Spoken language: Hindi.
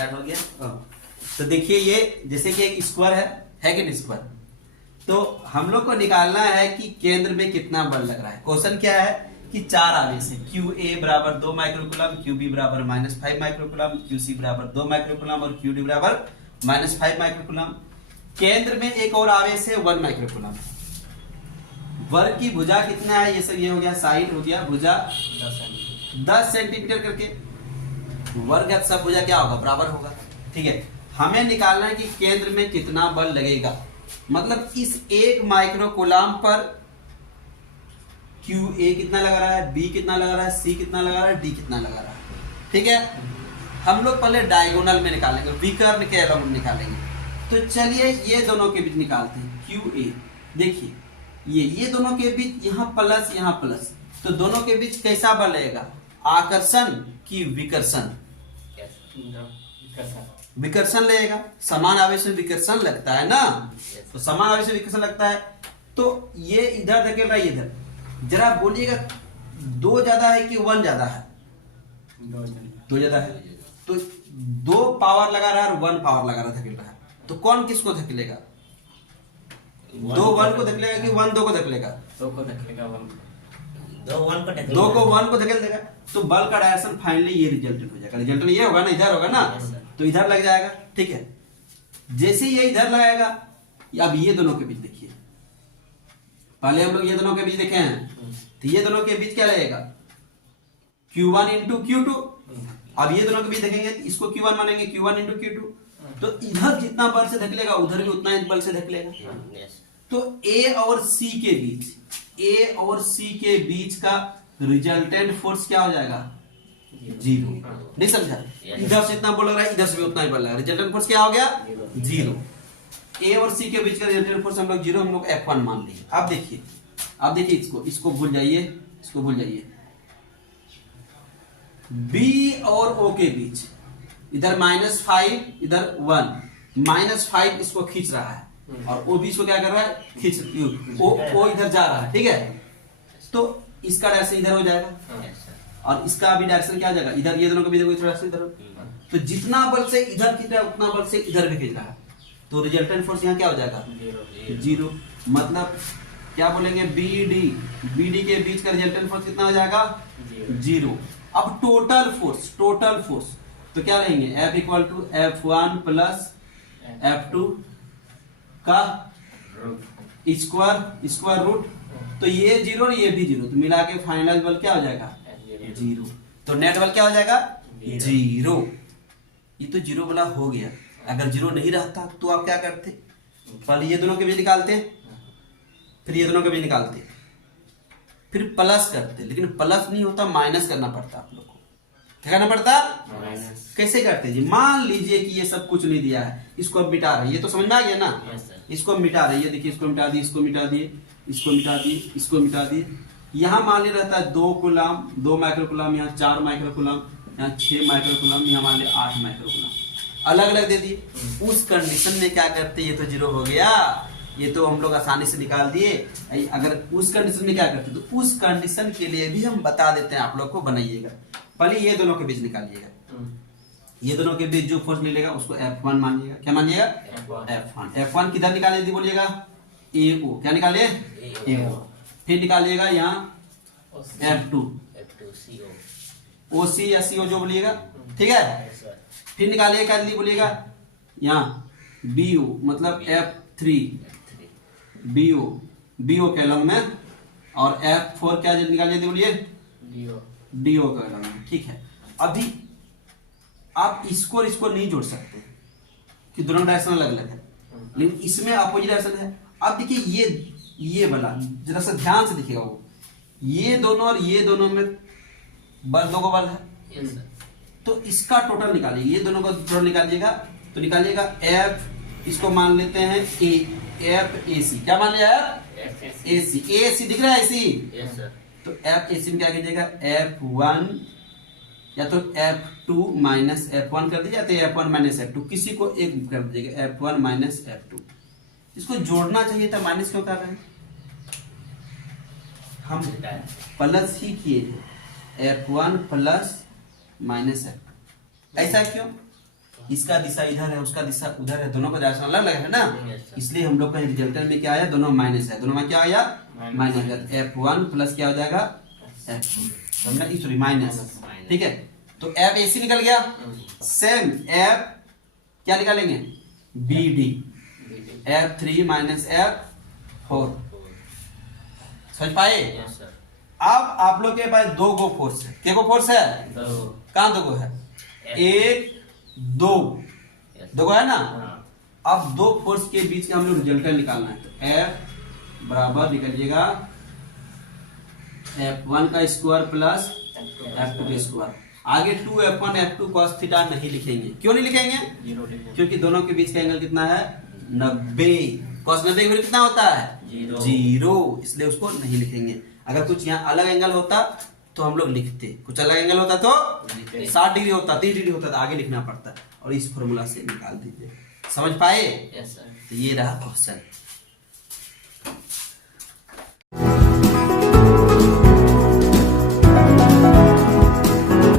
स्टार्ट हो गया। तो देखिए ये जैसे कि एक स्क्वायर है कि नहीं स्क्वायर, तो हम लोग को निकालना है कि केंद्र में कितना बल लग रहा है। क्वेश्चन क्या है कि चार आवेश है, क्यू ए बराबर 2 माइक्रोकूलम, क्यू बी बराबर -5 माइक्रोकूलम, क्यू सी बराबर 2 माइक्रोकूलम और क्यू डी बराबर -5 माइक्रोकूलम। केंद्र में एक और आवेश है 1 माइक्रोकूलम। वर्ग की भुजा कितना है, ये सब ये हो गया, साइड हो गया, भुजा 10 सेंटीमीटर करके। वर्ग सब भुजा क्या होगा, बराबर होगा। ठीक है, हमें निकालना है कि केंद्र में कितना बल लगेगा, मतलब इस 1 माइक्रोकूलम पर क्यू ए कितना लगा रहा है, बी कितना लगा रहा है, सी कितना लगा रहा है, डी कितना लगा रहा है। ठीक है, हम लोग पहले डायगोनल में निकालेंगे, विकर्ण के अलग निकालेंगे। तो चलिए ये दोनों के बीच निकालते हैं। क्यू ए देखिए ये दोनों के बीच, यहाँ प्लस यहाँ प्लस, तो दोनों के बीच कैसा बल लगेगा, आकर्षण की विकर्षण, विकर्षण लगेगा। समान आवेश में विकर्षण लगता है ना, तो समान आवेश में विकर्षण लगता है। तो ये इधर धकेल रहा है इधर, जरा बोलिएगा 2 ज्यादा है कि 1 ज्यादा है, 2 ज्यादा है। तो 2 पावर लगा रहा है और 1 पावर लगा रहा धकेल रहा है, तो कौन किसको धकेलेगा, 2 1 को धकेलेगा कि 1 2 को धकेलेगा, 2 को धकेलेगा, 2 को 1 को धकेल देगा। तो बल का डायरेक्शन फाइनली ये रिजल्टेंट हो जाएगा, रिजल्टेंट ये होगा ना, इधर होगा ना, तो इधर लग जाएगा। ठीक है, जैसे ये इधर लगाएगा, अब ये दोनों के बीच देखिए, पहले हम लोग ये दोनों के बीच देखे हैं, तो ये दोनों के बीच क्या लगेगा, Q1 इंटू Q2। अब ये दोनों के बीच देखेंगे, इसको Q1 मानेंगे, Q1 इंटू Q2। तो इधर जितना बल से धकेलेगा उधर भी उतना ही बल से धकेलेगा। तो A और C के बीच, A और C के बीच का रिजल्टेंट फोर्स क्या हो जाएगा, 0। नहीं समझा, इधर से इतना बल लग रहा है, इधर से भी उतना ही बल लग रहा है, रिजल्टेंट फोर्स क्या हो गया, 0। A और C के बीच का रिजल्टेंट फोर्स हम लोग 0, हम लोग F1 मान लिए। अब देखिए इसको भूल जाइए, इसको भूल जाइए। B और O के बीच, इधर -5 इधर 1, -5 इसको खींच रहा है और O बीच को क्या कर रहा है, खींच, O इधर जा रहा है। ठीक है, तो इसका डायरेक्शन इधर हो जाएगा और इसका भी डायरेक्शन क्या हो जाएगा, इधर। ये दोनों का भी डायरेक्शन इधर। तो जितना बल से इधर खींच रहा है उतना बल से इधर भी खींच रहा है, तो रिजल्टेंट फोर्स यहाँ क्या हो जाएगा, 0। मतलब क्या बोलेंगे, BD के बीच का रिजल्टेंट फोर्स कितना हो जाएगा, 0। अब टोटल फोर्स तो क्या लेंगे, F equal to F1 plus F2 का स्क्वायर रूट। तो ये 0 और ये भी 0, तो मिला के फाइनल बल क्या हो जाएगा, 0। तो नेट बल क्या हो जाएगा, 0। ये तो 0 वाला हो गया। अगर 0 नहीं रहता तो आप क्या करते, पहले ये दोनों के बीच निकालते, फिर ये दोनों के बीच निकालते, फिर प्लस करते। लेकिन प्लस नहीं होता, माइनस करना पड़ता आप लोग को। क्या करना पड़ता, कैसे करते जी, मान लीजिए कि ये सब कुछ नहीं दिया है, इसको अब मिटा रहे हैं, ये तो समझ में आ गया ना, इसको मिटा रहे हैं। देखिए इसको मिटा दिए, इसको मिटा दिए, इसको मिटा दिए, इसको मिटा दिए। यहाँ मान लिया रहता है 2 कूलम, 2 माइक्रोकूलम, यहाँ 4 माइक्रोकूलम, यहाँ 6 माइक्रोकूलम, यहाँ मान लिया 8 माइक्रोकूलम, अलग अलग दे दिए। उस कंडीशन में क्या करते, ये तो 0 हो गया, ये तो हम लोग आसानी से निकाल दिए। अगर उस कंडीशन में क्या करते, तो उस कंडीशन के लिए भी हम बता देते हैं, आप लोग को बनाइएगा। पहले ये दोनों के बीच निकालिएगा, ये दोनों के बीच जो फोर्स मिलेगा उसको F1 मानिएगा। क्या मानिएगा, F1 किधर निकाले थी बोलिएगा, AO। क्या निकालिए, AO। फिर निकालिएगा यहाँ F2 OC या CO जो बोलिएगा। ठीक है, फिर निकालिए क्या जल्दी बोलिएगा, यहाँ BO मतलब F3 BO के अलग में, और F4 क्या जल्दी निकालिए बोलिए, DO के अलग में। ठीक है, अभी आप इसको और इसको नहीं जोड़ सकते कि दोनों डायरेक्शन अलग अलग है, लेकिन इसमें अपोजिट डायरेक्शन है। अब देखिए ये वाला जरा सा ध्यान से देखिएगा, वो ये दोनों और ये दोनों में बल, 2 को बल है, तो इसका टोटल निकालिए, ये दोनों का टोटल निकालिएगा। तो निकालिएगा F, इसको मान लेते हैं FAC। क्या मान लिया, AC दिख रहा है, AC। तो FAC में क्या कीजिएगा, F1 या तो F2 माइनस F1 कर दीजिए, या F1 माइनस F2, किसी को एक कर दीजिएगा, F1 माइनस F2। इसको जोड़ना चाहिए था, माइनस क्यों कर रहे हैं, हम प्लस ही किए हैं, F1 प्लस माइनस F2। ऐसा क्यों, इसका दिशा इधर है, उसका दिशा उधर है, दोनों का डायरेक्शन अलग अलग है ना, Yes, sir. इसलिए हम लोग का रिजल्टेंट में क्या आया, दोनों माइनस है, दोनों में क्या आया माइनस। F1 प्लस क्या हो जाएगा F2, समझना, सॉरी माइनस, ठीक है। तो F AC निकल गया, सेम F क्या निकालेंगे BD, F3 माइनस F4, समझ पाए। Yes, sir. अब आप लोग के पास दो गो फोर्स है, क्या गो फोर्स है, कहाँ दो गो है, एक दो, दो गो है ना। अब दो फोर्स के बीच का हम लोग रिजल्टेंट निकालना है, तो F बराबर निकलिएगा F1 का स्क्वायर प्लस F2 का स्क्वायर। आगे 2F1 F2 cos थीटा नहीं लिखेंगे, क्यों नहीं लिखेंगे, क्योंकि दोनों के बीच का एंगल कितना है 90, cos 90 का कितना होता है 0, इसलिए उसको नहीं लिखेंगे। अगर कुछ यहाँ अलग एंगल होता तो हम लोग लिखते, कुछ अलग एंगल होता तो 60 डिग्री होता, 30 डिग्री होता तो आगे लिखना पड़ता, और इस फॉर्मूला से निकाल दीजिए, समझ पाए। Yes, sir. तो ये रहा क्वेश्चन।